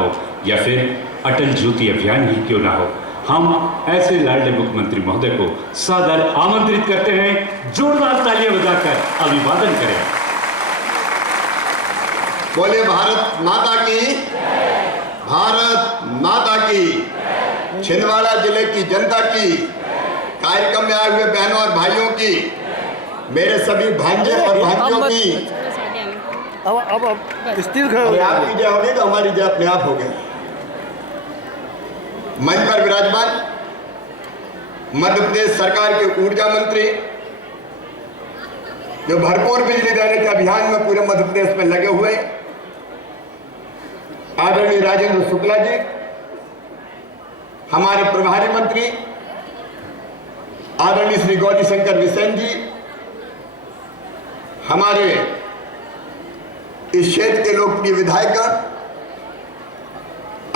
हो या फिर अटल ज्योति अभियान ही क्यों ना हो, हम ऐसे लाडले मुख्यमंत्री महोदय को सादर आमंत्रित करते हैं। जोरदार तालियां बजाकर अभिवादन करें। बोले भारत माता की, भारत माता की। छिंदवाड़ा जिले की जनता की, कार्यक्रम में आए हुए बहनों और भाइयों की, मेरे सभी भांजे और भांजियों की अब स्थिर खड़े हो आपकी जय होगी तो हमारी जय अपने आप हो गई। मंच पर विराजमान मध्य प्रदेश सरकार के ऊर्जा मंत्री, जो भरपूर बिजली देने के अभियान में पूरे मध्य प्रदेश में लगे हुए, आदरणीय राजेंद्र शुक्ला जी, हमारे प्रभारी मंत्री आदरणीय श्री गौरी शंकर बिसेन जी, हमारे इस क्षेत्र के लोकप्रिय विधायक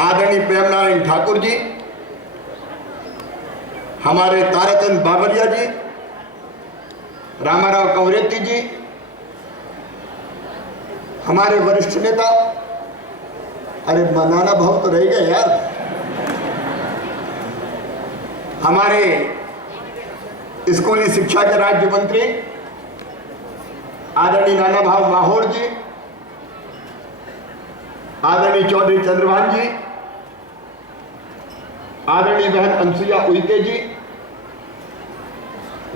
आदरणीय प्रेम नारायण ठाकुर जी, हमारे ताराचंद बाबरिया जी, रामाराव कवरेती जी, हमारे वरिष्ठ नेता, अरे नाना भाव तो रह गए यार, हमारे स्कूली शिक्षा के राज्य मंत्री आदरणीय नाना भाव माहौर जी, आदरणीय चौधरी चंद्रभान जी, आदरणीय बहन अंसुया उइके जी,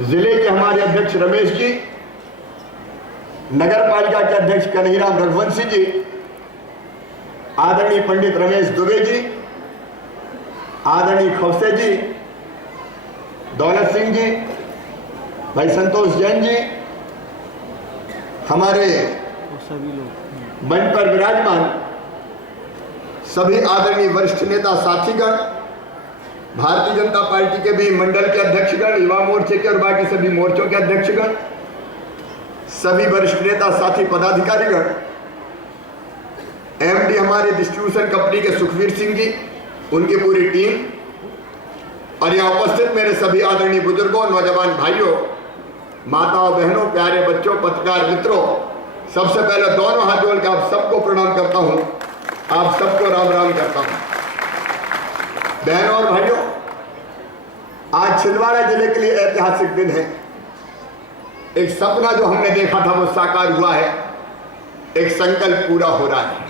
जिले के हमारे अध्यक्ष रमेश जी, नगर पालिका के अध्यक्ष कन्हैयाराम रघुवंशी जी, आदरणीय पंडित रमेश दुबे जी, आदरणीय खौसे जी, दौलत सिंह जी, भाई संतोष जैन जी, हमारे सभी लोग मंच पर विराजमान सभी आदरणीय वरिष्ठ नेता साथीगण, भारतीय जनता पार्टी के भी मंडल के अध्यक्षगण, युवा मोर्चे के और बाकी सभी मोर्चों के अध्यक्षगण, सभी वरिष्ठ नेता साथी पदाधिकारीगण, एमडी हमारे डिस्ट्रीब्यूशन कंपनी के सुखवीर सिंह जी, उनकी पूरी टीम, और यहाँ उपस्थित मेरे सभी आदरणीय बुजुर्गों, नौजवान भाइयों, माताओं, बहनों, प्यारे बच्चों, पत्रकार मित्रों, सबसे पहले दोनों हाथ जोड़ के आप सबको प्रणाम करता हूं, आप सबको राम राम करता हूं। बहनों और भाइयों, आज छिंदवाड़ा जिले के लिए ऐतिहासिक दिन है। एक सपना जो हमने देखा था वो साकार हुआ है, एक संकल्प पूरा हो रहा है।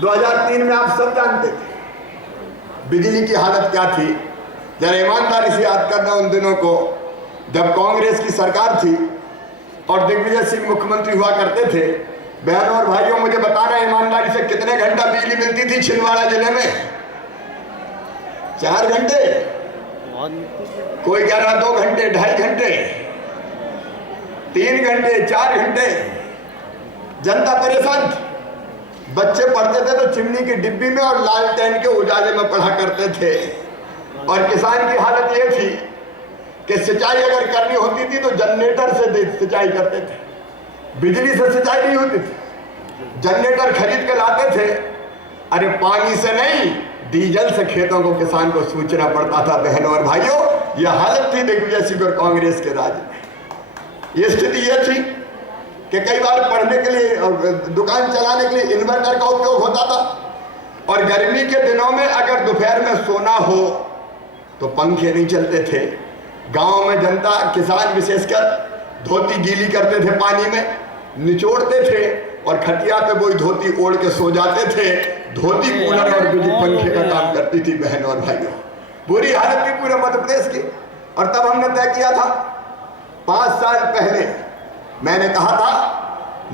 2003 में आप सब जानते थे बिजली की हालत क्या थी। जरा ईमानदारी से याद करना उन दिनों को जब कांग्रेस की सरकार थी और दिग्विजय सिंह मुख्यमंत्री हुआ करते थे। बहनों और भाइयों, मुझे बताना ईमानदारी से कितने घंटा बिजली मिलती थी छिंदवाड़ा जिले में? 4 घंटे, कोई कह रहा 2 घंटे, 2.5 घंटे, 3 घंटे, 4 घंटे। जनता परेशान थी। बच्चे पढ़ते थे तो चिमनी की डिब्बी में और लालटेन के उजाले में पढ़ा करते थे। और किसान की हालत ये थी कि सिंचाई अगर करनी होती थी तो जनरेटर से सिंचाई करते थे, बिजली से सिंचाई नहीं होती थी। जनरेटर खरीद के लाते थे, अरे पानी से नहीं, डीजल से खेतों को किसान को सूचना पड़ता था। बहनों और भाइयों, यह हालत थी दिग्विजय सिंह और कांग्रेस के राज में। यह स्थिति यह थी कि कई बार पढ़ने के लिए, दुकान चलाने के लिए इन्वर्टर का उपयोग होता था, और गर्मी के दिनों में अगर दोपहर में सोना हो तो पंखे नहीं चलते थे। गांव में जनता, किसान विशेषकर, धोती गीली करते थे, पानी में निचोड़ते थे और खटिया पे वही धोती ओढ़ के सो जाते थे। धोती कूलर और बिजली पंखे का काम करती थी। बहनों और भाइयों, बुरी हालत थी पूरे मध्य प्रदेश की। और तब हमने तय किया था, 5 साल पहले मैंने कहा था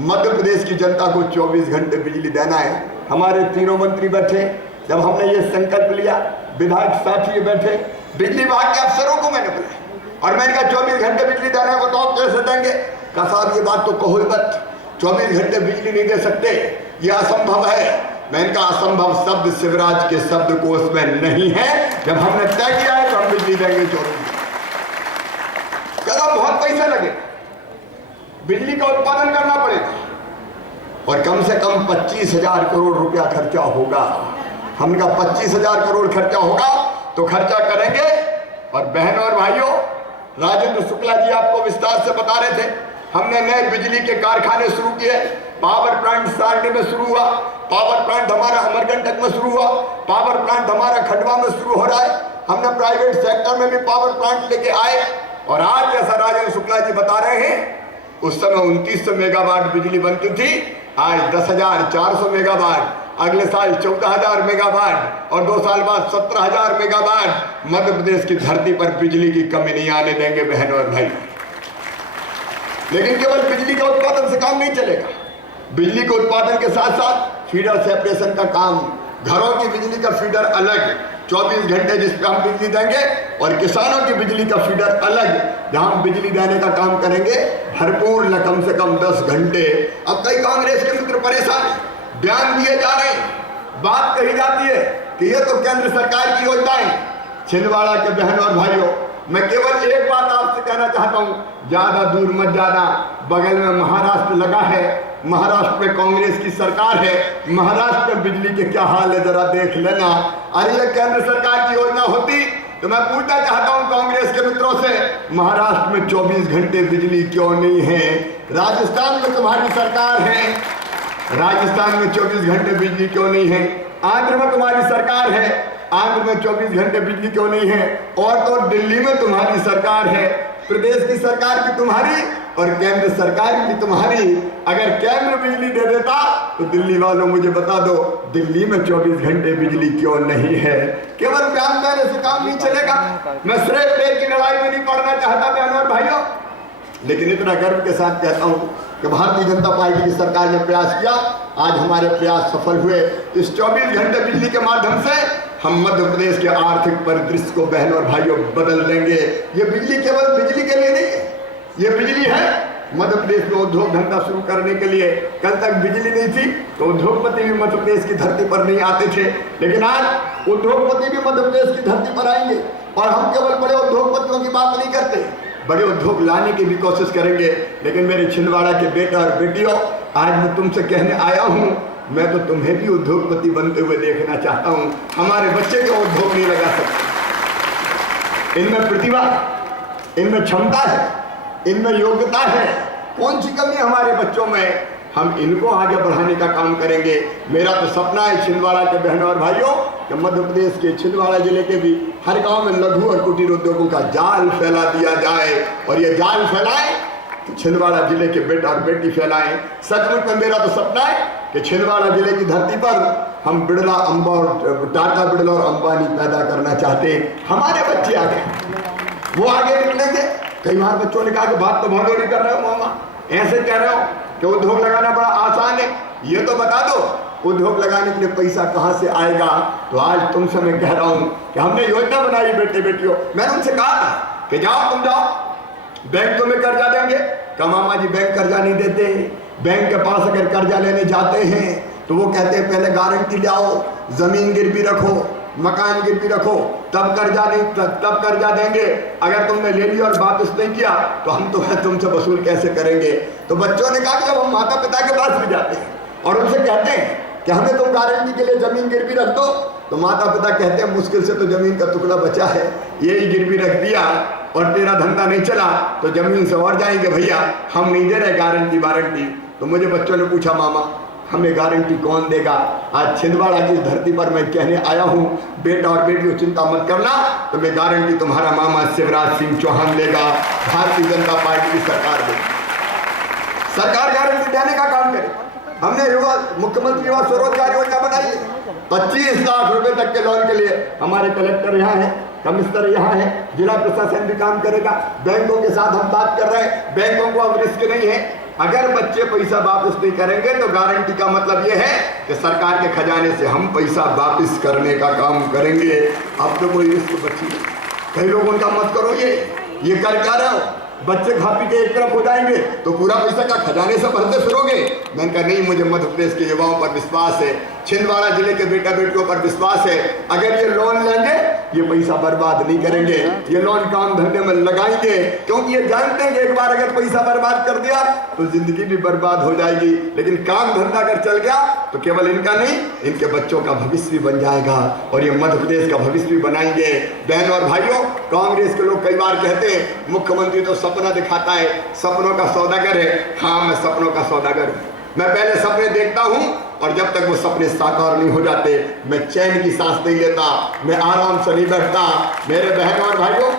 मध्य प्रदेश की जनता को 24 घंटे बिजली देना है। हमारे तीनों मंत्री बैठे, जब हमने ये संकल्प लिया, विधायक साथी बैठे, बिजली विभाग के अफसरों को मैंने बुलाया और मैंने कहा 24 घंटे बिजली देना है, बताओ कैसे देंगे? कहा साहब ये बात तो कहो ही मत, 24 घंटे बिजली नहीं दे सकते, ये असंभव है। मैंने कहा असंभव शब्द शिवराज के शब्दकोश में नहीं है। जब हमने तय किया है तो हम बिजली देंगे 24 घंटे। बहुत पैसे लगे, बिजली का उत्पादन करना पड़ेगा और कम से कम 25,000 करोड़ रुपया खर्चा होगा। हमने कहा 25,000 करोड़ खर्चा होगा तो खर्चा करेंगे। और बहनों और भाइयों, राजेंद्र शुक्ला जी आपको विस्तार से बता रहे थे, हमने नए बिजली के कारखाने शुरू किए, पावर प्लांट सारणी में शुरू हुआ, पावर प्लांट हमारा अमरकंटक में शुरू हुआ, पावर प्लांट हमारा खंडवा में शुरू हो रहा है। हमने प्राइवेट सेक्टर में भी पावर प्लांट लेके आए और आज जैसा राजेंद्र शुक्ला जी बता रहे हैं, उस समय 2900 मेगावाट बिजली बनती थी, आज 10,400 मेगावाट, अगले साल 14,000 मेगावाट और 2 साल बाद 17,000 मेगावाट। मध्य प्रदेश की धरती पर बिजली की कमी नहीं आने देंगे बहनों और भाई। लेकिन केवल बिजली का उत्पादन से काम नहीं चलेगा। बिजली के उत्पादन के साथ साथ फीडर सेपरेशन का काम, घरों की बिजली का फीडर अलग 24 घंटे जिस पे हम बिजली देंगे, और किसानों की बिजली का फीडर अलग जहां हम बिजली देने का काम करेंगे भरपूर कम से कम 10 घंटे। अब कई कांग्रेस के मित्र परेशान हैं, बयान दिए जा रहे हैं, बात कही जाती है कि ये तो केंद्र सरकार की योजनाएं। छिंदवाड़ा के बहनों और भाइयों, मैं केवल एक बात आपसे कहना चाहता हूं, ज्यादा दूर मत जाना, बगल में महाराष्ट्र लगा है, महाराष्ट्र में कांग्रेस की सरकार है, महाराष्ट्र में बिजली के क्या हाल है जरा देख लेना। अरे ये केंद्र सरकार की योजना होती तो मैं पूछना चाहता हूं कांग्रेस के मित्रों से, महाराष्ट्र में 24 घंटे बिजली क्यों नहीं है? राजस्थान में तुम्हारी सरकार है, राजस्थान में 24 घंटे बिजली क्यों नहीं है? आंध्र में तुम्हारी सरकार है, आंध्र में 24 घंटे बिजली क्यों नहीं है? और तो दिल्ली में तुम्हारी सरकार है, प्रदेश की सरकार भी तुम्हारी और केंद्र सरकार भी तुम्हारी। अगर केंद्र बिजली दे देता तो दिल्ली वालों मुझे बता दो, दिल्ली में 24 घंटे बिजली क्यों नहीं है? केवल बयान देने से काम नहीं चलेगा। मैं श्रेय प्रेम की लड़ाई में नहीं पड़ना चाहता बहनों और भाइयों, लेकिन इतना गर्व के साथ कहता हूं कि भारतीय जनता पार्टी की सरकार ने प्रयास किया, आज हमारे प्रयास सफल हुए। इस 24 घंटे बिजली के माध्यम से हम मध्य प्रदेश के आर्थिक परिदृश्य को बहनों और भाइयों बदल देंगे। ये बिजली केवल बिजली के लिए नहीं है, ये बिजली है मध्य प्रदेश में उद्योग धंधा शुरू करने के लिए। कल तक बिजली नहीं थी तो उद्योगपति भी मध्य प्रदेश की धरती पर नहीं आते थे, लेकिन आज उद्योगपति भी मध्य प्रदेश की धरती पर आएंगे। और हम केवल बड़े उद्योगपतियों की बात नहीं करते, बड़े उद्योग लाने की भी कोशिश करेंगे। लेकिन मेरे छिंदवाड़ा के बेटा और बेटियों, आज मैं तुमसे कहने आया हूं, मैं तो तुम्हें भी उद्योगपति बनते हुए देखना चाहता हूं। हमारे बच्चे को उद्योग नहीं लगा सकते, इनमें प्रतिभा, इनमें क्षमता है, इनमें योग्यता है। कौन सी कमी हमारे बच्चों में? हम इनको आगे बढ़ाने का काम करेंगे। मेरा तो सपना है छिंदवाड़ा के बहनों और भाइयों कि मध्य प्रदेश के छिंदवाड़ा जिले के भी हर गांव में लघु और कुटीर उद्योगों का जाल फैला दिया जाए, और ये जाल फैलाए तो छिंदवाड़ा जिले के बेटा और बेटी फैलाएं। सचमुच में मेरा तो सपना है कि छिंदवाड़ा जिले की धरती पर हम बिड़ला अंबा और टाटा बिड़ला और अंबानी पैदा करना चाहते हैं। हमारे बच्चे आगे, वो आगे निकलेंगे। कई बार बच्चों ने कहा कि बात तो भगोरी कर रहे हो मामा, ऐसे कह रहे हो कि उद्योग लगाना बड़ा आसान है। ये तो बता दो उद्योग लगाने के लिए पैसा कहां से आएगा? तो आज तुमसे मैं कह रहा हूं कि हमने योजना बनाई बेटे बेटियों। मैंने उनसे कहा था कि जाओ तुम जाओ, बैंक तुम्हें कर्जा देंगे। कहा मामा जी बैंक कर्जा नहीं देते, बैंक के पास अगर कर्जा लेने जाते हैं तो वो कहते हैं पहले गारंटी ले आओ, जमीन गिरवी रखो, मकान गिरवी रखो, तब कर्जा नहीं, तब कर्जा देंगे। अगर तुमने ले लिया और वापस नहीं किया तो हम तुमसे वसूल कैसे करेंगे? तो बच्चों ने कहा कि जब हम माता पिता के पास भी जाते हैं और उनसे कहते हैं कि हमें तुम गारंटी के लिए जमीन गिरवी रख दो, तो माता पिता कहते हैं मुश्किल से तो जमीन का टुकड़ा बचा है, यही गिरवी रख दिया और तेरा धंधा नहीं चला तो जमीन से और जाएंगे भैया, हम नहीं दे रहे गारंटी वारंटी। तो मुझे बच्चों ने पूछा मामा हमें गारंटी कौन देगा? आज छिंदवाड़ा की धरती पर मैं कहने आया हूं, बेटा और बेटियों चिंता मत करना, तो मैं गारंटी तुम्हारा मामा शिवराज सिंह चौहान देगा, भारतीय जनता पार्टी की सरकार देगी। सरकार गारंटी देने का काम करे। हमने युवा मुख्यमंत्री युवा स्वरोजगार योजना बनाई है, 25 लाख रुपए तक के लोन के लिए। हमारे कलेक्टर यहाँ है, कमिश्नर यहाँ है, जिला प्रशासन भी काम करेगा। बैंकों के साथ हम बात कर रहे हैं, बैंकों को अब रिस्क नहीं है। अगर बच्चे पैसा वापस नहीं करेंगे तो गारंटी का मतलब यह है कि सरकार के खजाने से हम पैसा वापस करने का काम करेंगे। अब तो कोई रिस्क बची नहीं। कई लोग उनका मत करो, ये कर क्या रहे हो? बच्चे खा पी के एक तरफ हो जाएंगे तो पूरा पैसा का खजाने से भरते फिरोगे। मैंने कहा नहीं, मुझे मध्य प्रदेश के युवाओं पर विश्वास है, छिंदवाड़ा जिले के बेटा बेटियों पर विश्वास है। अगर ये लोन लेंगे ये पैसा बर्बाद नहीं करेंगे, ये लोन काम धंधे में लगाएंगे, क्योंकि ये जानते हैं कि एक बार अगर पैसा बर्बाद कर दिया तो जिंदगी भी बर्बाद हो जाएगी। लेकिन काम धंधा अगर चल गया तो केवल इनका नहीं, इनके बच्चों का भविष्य भी बन जाएगा और ये मध्य प्रदेश का भविष्य भी बनाएंगे। बहनों और भाइयों, कांग्रेस के लोग कई बार कहते हैं मुख्यमंत्री तो सपना दिखाता है, सपनों का सौदागर है। हाँ, मैं सपनों का सौदागर हूं। मैं पहले सपने देखता हूं और जब तक वो सपने साकार नहीं हो जाते मैं चैन की सांस नहीं लेता, मैं आराम से नहीं बैठता। मेरे बहन और भाइयों,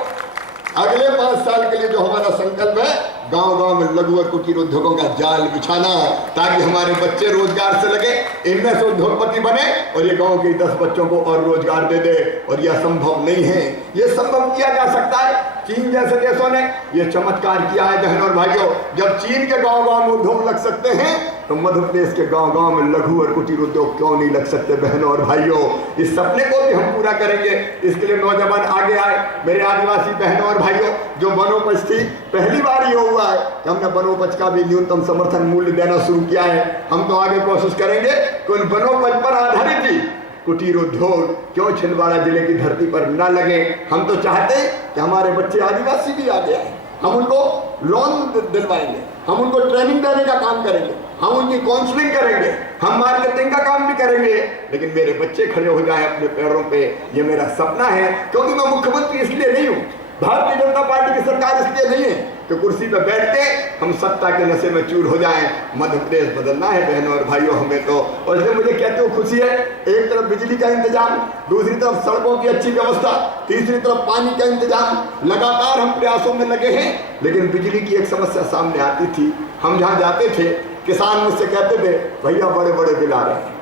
अगले 5 साल के लिए जो हमारा संकल्प है, गांव-गांव में लघु और कुटीर उद्योगों का जाल बिछाना, ताकि हमारे बच्चे रोजगार से लगे, इनमें से उद्योगपति बने और ये गांव के 10 बच्चों को और रोजगार दे दे। और यह संभव नहीं है, ये संभव किया जा सकता है। चीन जैसे देशों ने ये चमत्कार किया है बहनों और भाइयों। जब चीन के गांव-गांव में उद्योग लग सकते हैं तो मध्य प्रदेश के गांव-गांव में लघु और कुटीर उद्योग क्यों नहीं लग सकते बहनों और भाइयों। इस सपने को भी हम पूरा करेंगे, इसके लिए नौजवान आगे आए। मेरे आदिवासी बहनों और भाइयों, जो वनोपज थी, पहली बार ये हुआ है कि हमने वनोपज का भी न्यूनतम समर्थन मूल्य देना शुरू किया है। हम तो आगे कोशिश करेंगे कि उन वनोपज पर आधारित ही कुटीर उद्योग क्यों छिंदवाड़ा जिले की धरती पर न लगे। हम तो चाहते हैं कि हमारे बच्चे आदिवासी भी आगे आए, हम उनको लोन दिलवाएंगे, हम उनको ट्रेनिंग देने का काम करेंगे, हम उनकी काउंसलिंग करेंगे, हम मार्केटिंग का काम भी करेंगे, लेकिन मेरे बच्चे खड़े हो जाएं अपने पैरों पे। ये मेरा सपना है, क्योंकि मैं मुख्यमंत्री इसलिए नहीं हूँ, भारतीय जनता पार्टी की सरकार इसलिए नहीं है कि कुर्सी पे बैठ के हम सत्ता के नशे में चूर हो जाएं। मध्य प्रदेश बदलना है बहनों और भाइयों हमें तो। और इसलिए मुझे कहते हो खुशी है, एक तरफ बिजली का इंतजाम, दूसरी तरफ सड़कों की अच्छी व्यवस्था, तीसरी तरफ पानी का इंतजाम। लगातार हम प्रयासों में लगे हैं, लेकिन बिजली की एक समस्या सामने आती थी। हम जहाँ जाते थे, किसान मुझसे कहते थे, भैया बड़े बड़े बिल आ रहे हैं,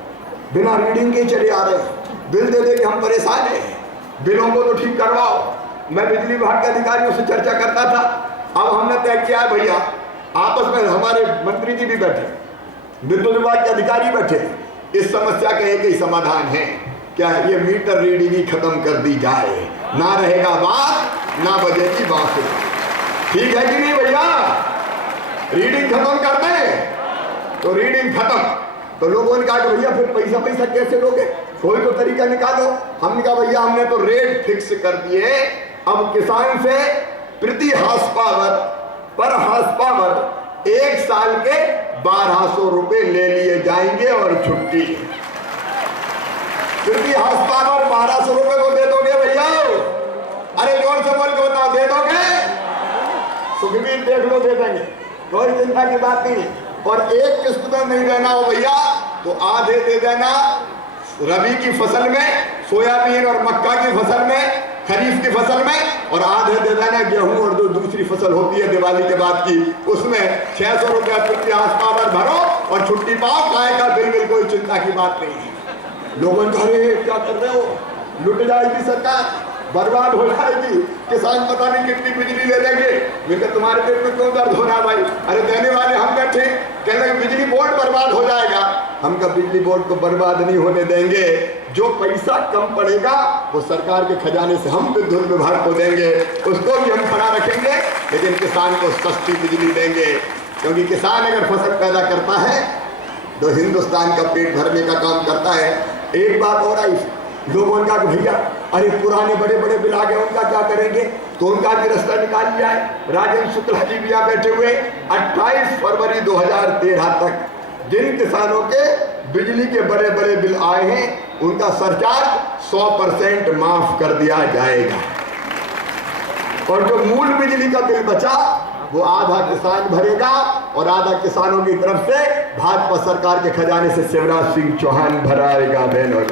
बिना रीडिंग के चले आ रहे हैं, बिल दे दे के हम परेशान हैं, बिलों को तो ठीक करवाओ। मैं बिजली विभाग के अधिकारियों से चर्चा करता था। अब हमने तय किया है भैया, आपस में हमारे मंत्री जी भी बैठे, विद्युत विभाग के अधिकारी बैठे, इस समस्या का एक ही समाधान है, क्या ये मीटर रीडिंग ही खत्म कर दी जाए। ना रहेगा बात, ना बजेगी बांसुरी। ठीक है कि नहीं भैया? रीडिंग खत्म कर दें तो रीडिंग खत्म। तो लोगों ने कहा कि भैया फिर पैसा कैसे लोगे, कोई तो तरीका निकालो। हमने कहा भैया हमने तो रेट फिक्स कर दिए, अब किसान से प्रति हाउस पावर, पर हाउस पावर 1 साल के 1200 रुपए ले लिए जाएंगे और छुट्टी। प्रति हाउस पावर 1200 रुपए को दे दोगे भैया? अरे जोर से बोल के बताओ, दे दोगे? सुखबीर देख लो, दे देंगे, कोई चिंता की बात नहीं। और एक किस्त में नहीं देना हो भैया तो आधे दे देना रबी की फसल में, सोयाबीन और मक्का की फसल में, खरीफ की फसल में, और आधे दे देना गेहूं और जो दूसरी फसल होती है दिवाली के बाद की, उसमें 600 रुपया प्रति हाउस पावर भरो और छुट्टी पाओ। काय का बिल कोई चिंता की बात नहीं है। लोगों ने कहा क्या कर रहे हो, लुट जाएगी सरकार, बर्बाद हो जाएगी, किसान पता नहीं कितनी बिजली ले लेंगे। मैंने तुम्हारे पेट में क्यों दर्द हो रहा है भाई? अरे देने वाले हम बैठे, कहने लगे बिजली बोर्ड बर्बाद हो जाएगा। हम का बिजली बोर्ड को बर्बाद नहीं होने देंगे। जो पैसा कम पड़ेगा वो सरकार के खजाने से हम विद्युत विभाग को देंगे, उसको भी हम खड़ा रखेंगे, लेकिन किसान को सस्ती बिजली देंगे। क्योंकि किसान अगर फसल पैदा करता है तो हिंदुस्तान का पेट भरने का काम करता है। एक बात और आई, लोगों ने कहा भैया अरे पुराने बड़े बड़े बिल आ गए, उनका क्या करेंगे? तो उनका भी रास्ता निकाल लिया है। राजेंद्र शुक्ला जी भी यहाँ बैठे हुए, 28 फरवरी 2013 तक जिन किसानों के बिजली के बड़े बड़े बिल आए हैं उनका सरचार्ज 100% माफ कर दिया जाएगा। और जो मूल बिजली का बिल बचा वो आधा किसान भरेगा और आधा किसानों की तरफ से भाजपा सरकार के खजाने से शिवराज सिंह चौहान भराएगा। बहनों,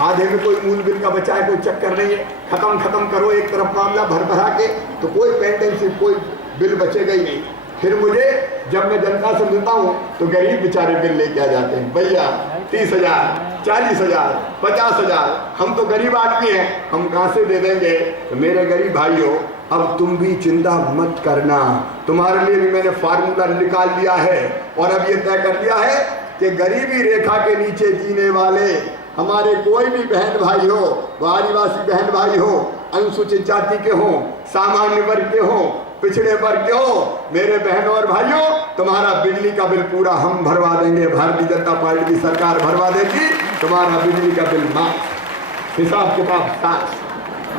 आधे में कोई मूल बिल का बचा है, कोई चक्कर नहीं है, खत्म करो एक तरफ मामला भरा के, तो कोई पेंडेंसी, कोई बिल बचेगा ही नहीं। फिर मुझे जब मैं जनता से मिलता हूँ तो गरीब बेचारे बिल लेके आ जाते हैं, भैया 30,000, 40,000, 50,000, हम तो गरीब आदमी हैं, हम कहाँ से दे देंगे? तो मेरे गरीब भाइयों, अब तुम भी चिंता मत करना, तुम्हारे लिए भी मैंने फार्मूला निकाल लिया है। और अब ये तय कर लिया है कि गरीबी रेखा के नीचे जीने वाले हमारे कोई भी बहन भाई हो, वो आदिवासी बहन भाई हो, अनुसूचित जाति के हो, सामान्य वर्ग के हो, पिछड़े वर्ग के हो, मेरे बहनों और भाइयों, तुम्हारा बिजली का बिल पूरा हम भरवा देंगे। भारतीय जनता पार्टी की सरकार भरवा देगी तुम्हारा बिजली का बिल माफ, हिसाब किताब साफ,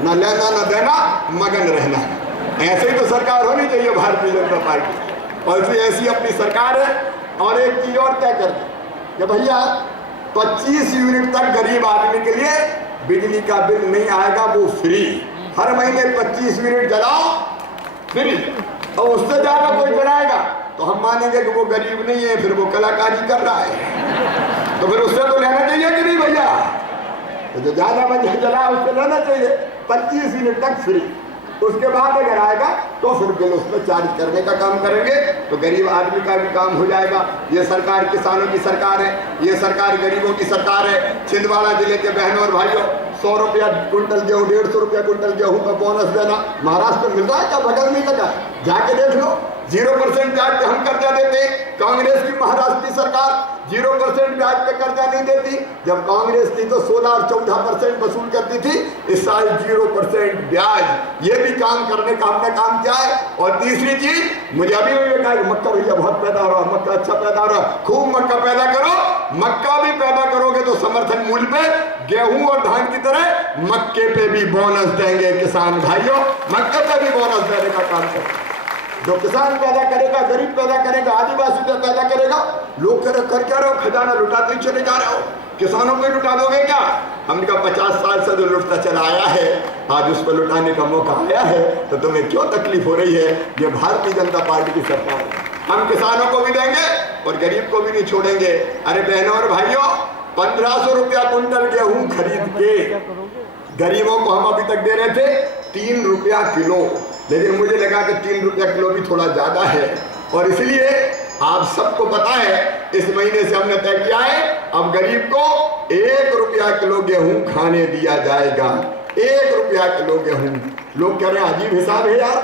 न लेना न देना, मगन रहना। ऐसे ही तो सरकार होनी चाहिए भारतीय जनता पार्टी। और ऐसी अपनी सरकार है। और एक चीज और तय कर दी कि भैया 25 यूनिट तक गरीब आदमी के लिए बिजली का बिल नहीं आएगा, वो फ्री। हर महीने 25 यूनिट जलाओ फ्री, और उससे ज्यादा कोई जलाएगा तो हम मानेंगे कि वो गरीब नहीं है, फिर वो कलाकारी कर रहा है, तो फिर उससे तो लेना चाहिए कि नहीं भैया? तो जो ज्यादा बजट जला उससे लेना चाहिए। 25 यूनिट तक फ्री, उसके बाद अगर आएगा तो फिर बिल उसमें चार्ज करने का काम करेंगे, तो गरीब आदमी का भी काम हो जाएगा। ये सरकार किसानों की सरकार है, ये सरकार गरीबों की सरकार है। छिंदवाड़ा जिले के बहनों और भाइयों, 100 रुपया क्विंटल गेहूँ, 150 रुपया क्विंटल गेहूँ का बोनस देना महाराष्ट्र में मिल रहा है क्या? बगल में लगा, जाके देख लो। 0% ब्याज पे हम कर्जा देते, कांग्रेस की महाराष्ट्र की सरकार 0% ब्याज पे कर्जा नहीं देती। जब कांग्रेस थी तो 16 और 14% वसूल करती थी, इस साल 0% ब्याज। ये भी काम करने का हमने काम किया है। और तीसरी चीज मुझे अभी भी कहा कि मक्का भैया बहुत पैदा हो रहा, मक्का अच्छा पैदा हो रहा, खूब मक्का पैदा करो। मक्का भी पैदा करोगे तो समर्थन मूल्य पे गेहूं और धान की तरह मक्के पे भी बोनस देंगे किसान भाइयों, मक्के पे भी बोनस देने का काम करें। जो किसान पैदा करेगा, गरीब पैदा करेगा, आदिवासी पे पैदा करेगा। लोग कर क्या रहे हो? खजाना लुटाते ही चले जा रहे हो, किसानों को लुटा दोगे क्या? हमने कहा 50 साल से जो लुटता चला आया है, आज उस पर लुटाने का मौका आया है, तो तुम्हें क्यों तकलीफ हो रही है? ये भारतीय जनता पार्टी की सरकार है। हम किसानों को भी देंगे और गरीब को भी नहीं छोड़ेंगे। अरे बहनों और भाइयों, 1500 रुपया क्विंटल गेहूं खरीद के गरीबों को हम अभी तक दे रहे थे 3 रुपया किलो, लेकिन मुझे लगा कि 3 रुपया किलो भी थोड़ा ज्यादा है, और इसलिए आप सबको पता है इस महीने से हमने तय किया है अब गरीब को 1 रुपया किलो गेहूं खाने दिया जाएगा। 1 रुपया किलो गेहूं। लोग कह रहे हैं अजीब हिसाब है यार,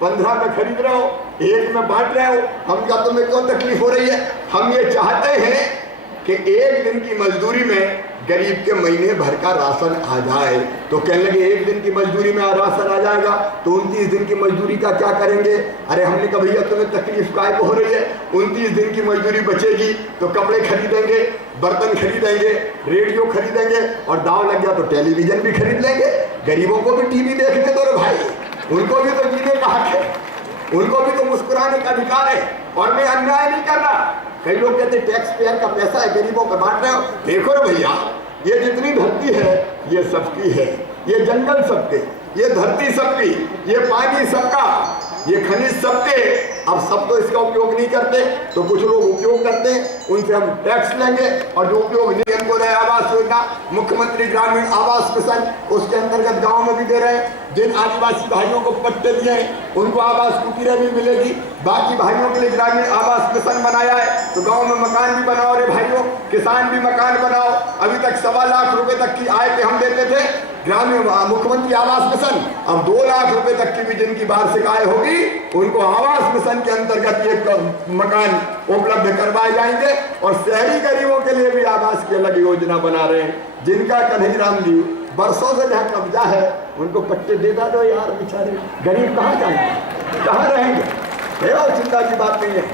15 में खरीद रहे हो, 1 में बांट रहे हो, हम क्या तुम्हें क्यों तकलीफ हो रही है? हम ये चाहते हैं कि 1 दिन की मजदूरी में गरीब के महीने भर का राशन आ जाए। तो कहने लगे 1 दिन की मजदूरी में राशन आ जाएगा तो 29 दिन की मजदूरी का क्या करेंगे? अरे हमने कहा भैया तुम्हें तकलीफ काय को हो रही है? 29 दिन की मजदूरी बचेगी तो कपड़े खरीदेंगे, बर्तन खरीदेंगे, रेडियो खरीदेंगे, और दाव लग गया तो टेलीविजन भी खरीद लेंगे। गरीबों को भी टीवी देखने दो रे भाई, उनको भी तो जीने का हक है, उनको भी तो मुस्कुराने का अधिकार है। और मैं अन्याय नहीं कर रहा। कई लोग कहते टैक्स पेयर का पैसा है, गरीबों को बांट रहे हो। देखो रे भैया, ये जितनी धरती है ये सबकी है, ये जंगल सबके, ये धरती सबकी, ये पानी सबका, ये खनिज सबके। अब सब तो इसका उपयोग नहीं करते, तो कुछ लोग उपयोग करते हैं, उनसे हम टैक्स लेंगे। और जो उपयोग नहीं, उनको नया आवास योजना, मुख्यमंत्री ग्रामीण आवास मिशन, उसके अंतर्गत गांव में भी दे रहे हैं। जिन आदिवासी भाइयों को पट्टे दिए हैं उनको आवास कुटीरें भी मिलेगी। बाकी भाइयों के लिए ग्रामीण आवास मिशन बनाया है, तो गांव में मकान भी बनाओ रे भाइयों, किसान भी मकान बनाओ। अभी तक 1.25 लाख रुपए तक की आय पे हम देते थे ग्रामीण मुख्यमंत्री आवास मिशन, अब 2 लाख रुपए तक की भी जिनकी वार्षिक आय होगी उनको आवास मिशन के अंतर्गत एक मकान उपलब्ध करवाए जाएंगे। और शहरी गरीबों के लिए भी आवास की अलग योजना बना रहे हैं। जिनका कन्हैयाराम जी बरसों से जहाँ कब्जा है उनको पट्टे देता दो यार, बेचारे गरीब कहाँ जाएंगे, कहाँ रहेंगे? और चिंता की बात नहीं है।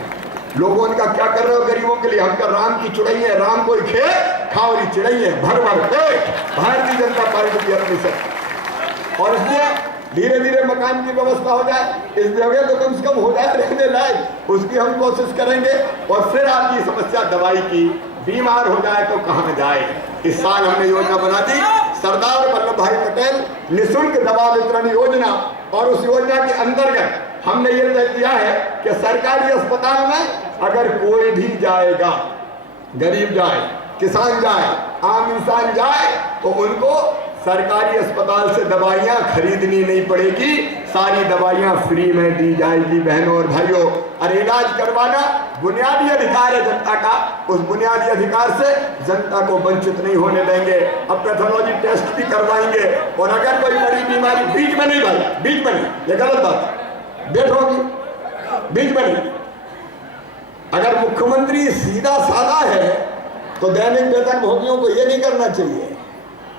लोगों इनका क्या कर रहे हो गरीबों के लिए? हमका राम की चुड़ई है, राम कोई खे खावरी चिड़ई है, भर भर पेट भारतीय जनता पार्टी की अपनी सब। और इसलिए धीरे धीरे मकान की व्यवस्था हो जाए, इस जगह तो कम से कम हो जाए रहने लायक, उसकी हम कोशिश करेंगे। और फिर आपकी समस्या दवाई की, बीमार हो जाए तो कहाँ जाए? इस साल हमने योजना बना दी सरदार वल्लभ भाई पटेल निःशुल्क दवा वितरण योजना, और उस योजना के अंतर्गत हमने ये तय किया है कि सरकारी अस्पताल में अगर कोई भी जाएगा, गरीब जाए, किसान जाए, आम इंसान जाए, तो उनको सरकारी अस्पताल से दवाइयां खरीदनी नहीं पड़ेगी, सारी दवाइयां फ्री में दी जाएगी बहनों और भाइयों। और इलाज करवाना बुनियादी अधिकार है जनता का, उस बुनियादी अधिकार से जनता को वंचित नहीं होने देंगे। अब पैथोलॉजी टेस्ट भी करवाएंगे, और अगर कोई बड़ी बीमारी बीच में नहीं भाई, बीच में नहीं, ये गलत बात, डेट होगी बीच में नहीं। अगर मुख्यमंत्री सीधा साधा है तो दैनिक वेतन भोगियों को ये नहीं करना चाहिए।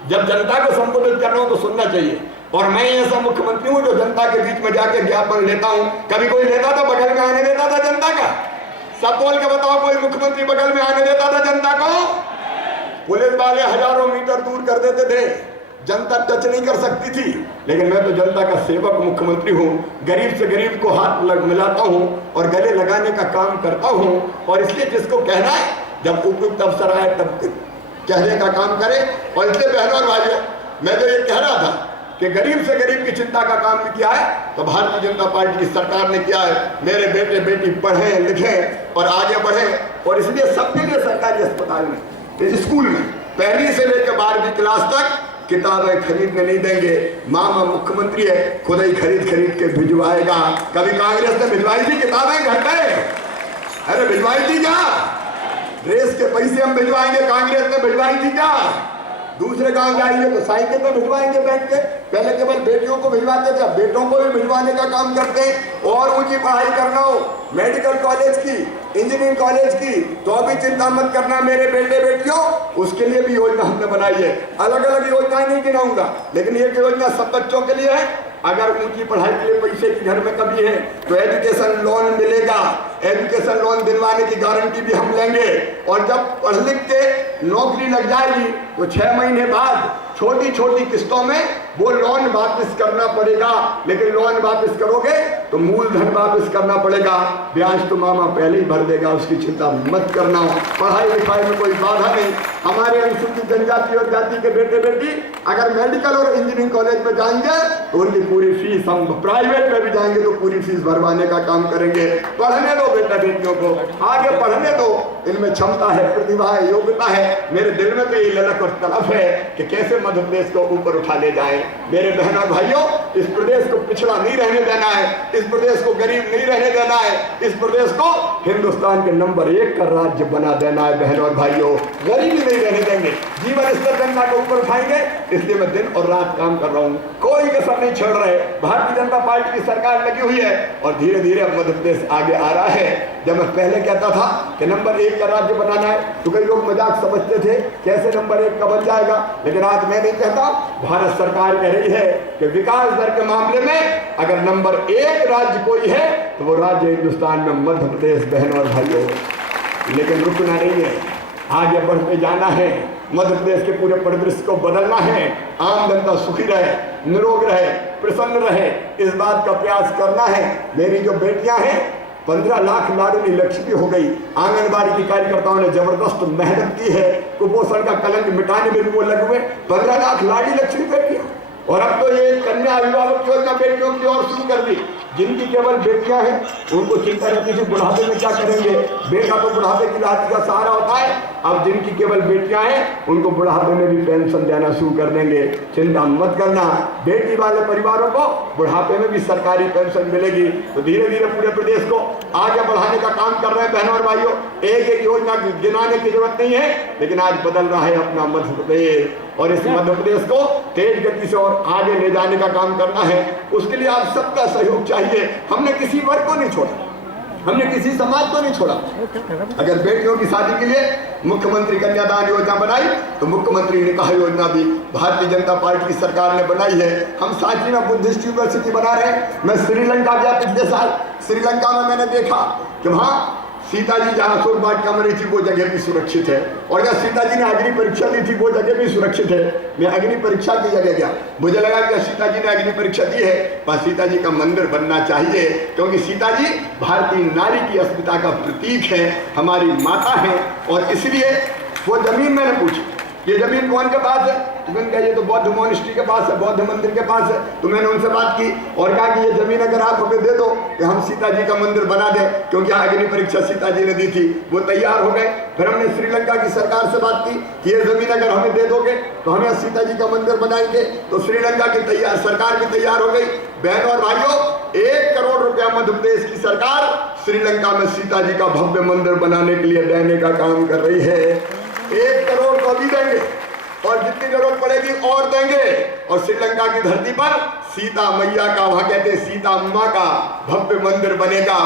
जब जनता को संबोधित कर रहा हूं तो सुनना चाहिए। और मैं ऐसा मुख्यमंत्री हूं जो जनता के बीच में जाके ज्ञापन लेता हूं। कभी कोई लेता था बगल में आने देता था जनता का? सब बोल के बताओ, कोई मुख्यमंत्री बगल में आने देता था जनता को? पुलिस वाले हजारों मीटर दूर कर देते थे, जनता टच नहीं कर सकती थी। लेकिन मैं तो जनता का सेवक मुख्यमंत्री हूं, गरीब से गरीब को हाथ मिलाता हूं और गले लगाने का काम करता हूं। और इसलिए जिसको कहना है जब उपयुक्त अवसर आए तब कहने का काम करे। और इसलिए बहनों और भाइयों, मैं तो ये कह रहा था कि गरीब से गरीब की चिंता का काम भी किया है, तो भारतीय जनता पार्टी की सरकार ने किया है। मेरे बेटे बेटी पढ़े लिखे और आगे बढ़े, और इसलिए सबके लिए सरकारी अस्पताल में, इस स्कूल में पहली से लेकर 12वीं क्लास तक किताबें खरीदने नहीं देंगे। मामा मुख्यमंत्री है, खुद ही खरीद के भिजवाएगा। कभी कांग्रेस ने भिजवाई थी किताबें घर पे? अरे भिजवाई थी क्या? ड्रेस के पैसे हम भिजवाएंगे, कांग्रेस ने भिजवाई थी क्या? दूसरे गांव जाएंगे तो साइकिल पे भिजवाएंगे बैठ के। पहले केवल बेटियों को भिजवाते थे, अब बेटों को भी भिजवाने का काम करते हैं। और ऊंची पढ़ाई करना हो, मेडिकल कॉलेज की, इंजीनियरिंग कॉलेज की, तो अभी चिंता मत करना मेरे बेटे बेटियों, उसके लिए भी योजना हमने बनाई है। अलग अलग योजनाएं नहीं गिनाऊंगा, लेकिन एक योजना सब बच्चों के लिए है। अगर ऊंची पढ़ाई के लिए पैसे की घर में कमी है तो एजुकेशन लोन मिलेगा। एजुकेशन लोन दिलवाने की गारंटी भी हम लेंगे। और जब पढ़ लिख के नौकरी लग जाएगी तो 6 महीने बाद छोटी छोटी किस्तों में वो लोन वापस करना पड़ेगा। लेकिन लोन वापस करोगे तो मूलधन वापस करना पड़ेगा, ब्याज तो मामा पहले ही भर देगा, उसकी चिंता मत करना। पढ़ाई लिखाई में कोई बाधा नहीं। हमारे अनुसूचित जनजाति और जाति के बेटे बेटी अगर मेडिकल और इंजीनियरिंग कॉलेज में जाएंगे तो उनकी पूरी फीस, हम प्राइवेट में भी जाएंगे तो पूरी फीस भरवाने का काम करेंगे। पढ़ने दो बेटा बेटियों को, आगे पढ़ने दो, इनमें क्षमता है, प्रतिभा है, योग्यता है। मेरे दिल में तो ये ललक और तड़प है कि कैसे मध्य प्रदेश को ऊपर उठा ले जाए। मेरे बहनों भाइयों, इस प्रदेश को पिछड़ा नहीं रहने देना है, इस प्रदेश को गरीब नहीं रहने देना है, इस प्रदेश को हिंदुस्तान के नंबर 1 का राज्य बना देना है। बहनों और भाइयों, गरीबी नहीं रहने देंगे, जीवन स्तर जनता को ऊपर उठाएंगे। इसलिए मैं दिन और रात काम कर रहा हूँ, कोई कसर नहीं छोड़ रहे। भारतीय जनता पार्टी की सरकार लगी हुई है और धीरे धीरे मध्य प्रदेश आगे आ रहा है। जब मैं पहले कहता था कि नंबर 1 का राज्य बनाना है तो कई लोग मजाक समझते थे, कैसे नंबर 1 का बन जाएगा। लेकिन आज मैं नहीं कहता, भारत सरकार कह रही है कि विकास दर के मामले में अगर नंबर 1 राज्य कोई है तो वो राज्य हिंदुस्तान में मध्य प्रदेश। बहनों और भाइयों, लेकिन रुकना नहीं है, आगे बढ़ते जाना है। मध्य प्रदेश के पूरे परिदृश्य को बदलना है। आम जनता सुखी रहे, निरोग रहे, प्रसन्न रहे, इस बात का प्रयास करना है। मेरी जो बेटियां हैं 15 लाख लाडली लक्ष्मी हो गई। आंगनबाड़ी की कार्यकर्ताओं ने जबरदस्त मेहनत की है, कुपोषण का कलंक मिटाने में भी वो लगे हुए। 15 लाख लाडली लक्ष्मी बेटियां, और अब तो ये कन्या अभिभावक योजना बेटियों की ओर शुरू कर दी। जिनकी केवल बेटियां हैं उनको चिंता रहती थी बुढ़ापे में क्या करेंगे, बेटा तो बुढ़ापे की लाठी का सहारा होता है। अब जिनकी केवल बेटियां हैं उनको बुढ़ापे में भी पेंशन देना शुरू कर देंगे। चिंता मत करना, बेटी वाले परिवारों को बुढ़ापे में भी सरकारी पेंशन मिलेगी। तो धीरे धीरे पूरे प्रदेश को आगे बढ़ाने का काम कर रहे हैं। बहनों और भाइयों, एक एक योजना गिनाने की जरूरत नहीं है, लेकिन आज बदल रहा है अपना मध्य प्रदेश, और इस मध्य प्रदेश को तेज गति से और आगे ले जाने का काम करना है। उसके लिए आप सबका सहयोग चाहिए। हमने किसी वर्ग को नहीं छोड़ा, हमने किसी समाज को नहीं छोड़ा। अगर बेटियों की शादी के लिए मुख्यमंत्री कन्यादान योजना बनाई तो मुख्यमंत्री निकाह योजना भी भारतीय जनता पार्टी की सरकार ने बनाई है। हम सांची में बुद्धिस्ट यूनिवर्सिटी बना रहे हैं। मैं श्रीलंका गया पिछले साल, श्रीलंका में मैंने देखा कि वहाँ सीता जी जहाँ सोन वाटिका में रही थी वो जगह भी सुरक्षित है, और जहाँ सीता जी ने अग्नि परीक्षा दी थी वो जगह भी सुरक्षित है। मैं अग्नि परीक्षा की जगह गया, मुझे लगा कि सीता जी ने अग्नि परीक्षा दी है, पर सीता जी का मंदिर बनना चाहिए, क्योंकि सीता जी भारतीय नारी की अस्मिता का प्रतीक है, हमारी माता है। और इसलिए वो जमीन मैंने पूछी, ये जमीन कौन के पास है? तो मैंने कहा ये तो बौद्ध मोनिस्ट्री के पास है, बौद्ध मंदिर के पास है। तो मैंने उनसे बात की और कहा कि ये जमीन अगर आप हमें दे दो कि हम सीता जी का मंदिर बना दें, क्योंकि अग्नि परीक्षा सीता जी ने दी थी। वो तैयार हो गए। फिर हमने श्रीलंका की सरकार से बात की कि ये जमीन अगर हमें दे दोगे तो हम सीता जी का मंदिर बनाएंगे। तो श्रीलंका की सरकार भी तैयार हो गई। बहनों और भाइयों, 1 करोड़ रुपया मध्य प्रदेश की सरकार श्रीलंका में सीता जी का भव्य मंदिर बनाने के लिए देने का काम कर रही है। 1 करोड़ तो अभी देंगे और जितनी जरूरत पड़ेगी और देंगे। और श्रीलंका की धरती पर सीता मैया का, वहां कहते हैं सीता माँ का भव्य मंदिर बनेगा।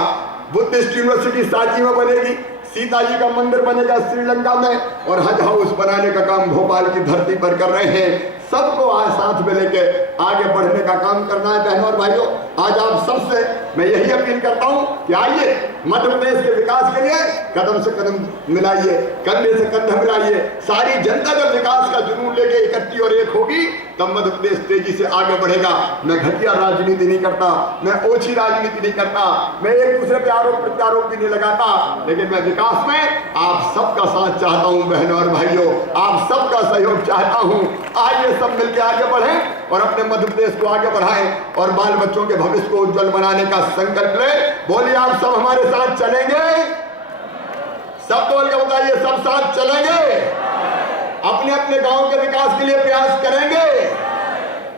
बुद्धिस्ट यूनिवर्सिटी सांची में बनेगी, सीता जी का मंदिर बनेगा श्रीलंका में, और हज हाउस बनाने का काम भोपाल की धरती पर कर रहे हैं। सबको आज साथ में लेके आगे बढ़ने का काम करना है। बहनों और भाइयों, आज आप सबसे मैं यही अपील करता हूं कि आइए मध्य प्रदेश के विकास के लिए कदम से कदम मिलाइए, कंधे से कंधा मिलाइए। सारी जनता जब विकास का जुनून लेके इकट्ठी और एक होगी तब मध्य प्रदेश तेजी से आगे बढ़ेगा। मैं घटिया राजनीति नहीं करता, मैं ओछी राजनीति नहीं करता, मैं एक दूसरे पे आरोप प्रत्यारोप भी नहीं लगाता, लेकिन मैं विकास में आप सबका साथ चाहता हूं बहनों और भाइयों, आप सबका सहयोग चाहता हूं। आइए सब मिलकर आगे बढ़ें और अपने मध्य प्रदेश को आगे बढ़ाएं और बाल बच्चों के भविष्य को उज्जवल बनाने का संकल्प लें। बोलिए आप सब हमारे साथ चलेंगे? सब बोल के बताइए, सब साथ चलेंगे? अपने अपने गांव के विकास के लिए प्रयास करेंगे?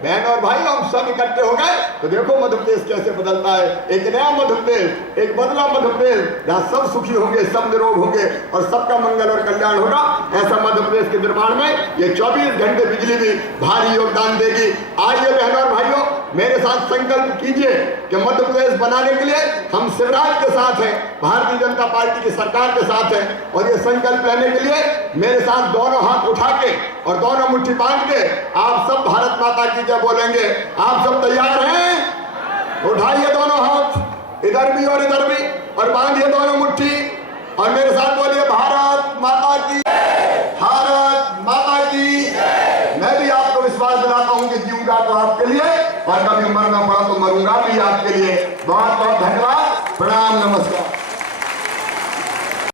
बहन और भाई हम सब इकट्ठे हो गए तो देखो मध्य प्रदेश कैसे बदलता है। एक नया मध्य प्रदेश, एक बदला मध्य प्रदेश, जहां सब सुखी होंगे, सब निरोग होंगे और सबका मंगल और कल्याण होगा। ऐसा मध्य प्रदेश के निर्माण में ये 24 घंटे बिजली भी भारी योगदान देगी। आइए बहन और भाइयों, मेरे साथ संकल्प कीजिए कि मध्य प्रदेश बनाने के लिए हम शिवराज के साथ हैं, भारतीय जनता पार्टी की सरकार के साथ हैं। और ये संकल्प लेने के लिए मेरे साथ दोनों हाथ उठा के और दोनों मुट्ठी बांध के आप सब भारत माता की जय बोलेंगे। आप सब तैयार हैं? उठाइए दोनों हाथ, इधर भी और इधर भी, और बांधिए दोनों मुट्ठी और मेरे साथ बोलिए भारत माता की, भारत माता की। मैं भी आपको विश्वास दिलाता हूं कि जीऊंगा तो आपके लिए और कभी मरना पड़ा तो मरूंगा भी आपके लिए। बहुत बहुत धन्यवाद, प्रणाम, नमस्कार।